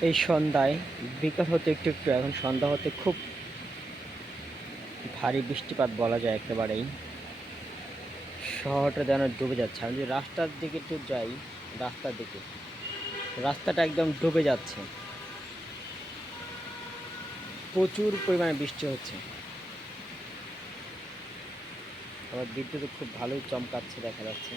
এই সন্ধ্যায় বিকাল হতে একটু একটু এখন সন্ধ্যা হতে খুব ভারী বৃষ্টিপাত বলা যায় একেবারেই। শহরটা যেন ডুবে যাচ্ছে। আমি যদি রাস্তার দিকে একটু যাই, রাস্তার দিকে, রাস্তাটা একদম ডুবে যাচ্ছে। প্রচুর পরিমাণে বৃষ্টি হচ্ছে। আবার বিদ্যুৎ খুব ভালোই চমকাচ্ছে দেখা যাচ্ছে।